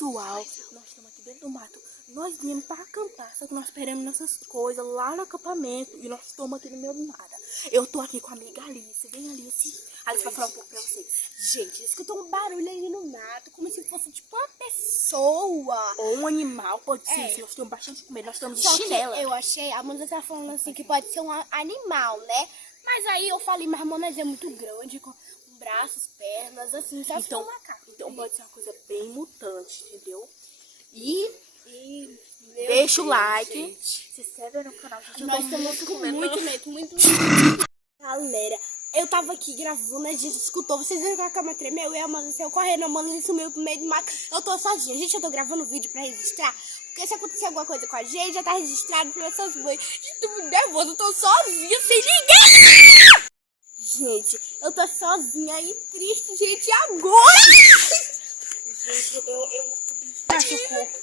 Pessoal, nós estamos aqui dentro do mato. Nós viemos para acampar, só que nós perdemos nossas coisas lá no acampamento e nós estamos aqui no meio do nada. Eu tô aqui com a amiga Alice. Vem, Alice. Alice vai falar um pouco pra vocês. Gente, escutou um barulho ali no mato, como se fosse tipo uma pessoa. Ou um animal, pode ser. Se nós estamos bastante com medo, nós estamos de Só que chinela. eu achei, a Amanda tá falando assim que pode ser um animal, né? Mas aí eu falei, mas Amanda é muito grande, com braços, pernas, assim, só Então, um macaco. então pode ser uma coisa bem mutante, entendeu? E Meu deixa o Deus, like, gente. se inscreve no canal. Gente, Nós eu tô estamos com medo. muito medo. Galera, eu tava aqui gravando, a gente escutou, vocês viram que a câmera tremeu e a Amanda saiu correndo, a Amanda sumiu pro meio do mato. Eu tô sozinha, gente, eu tô gravando vídeo pra registrar, porque se acontecer alguma coisa com a gente, já tá registrado por essas mães. Gente, tô muito nervosa, eu tô sozinha, sem ninguém. Gente, eu tô sozinha e triste, gente, agora. Gente, eu acho o corpo.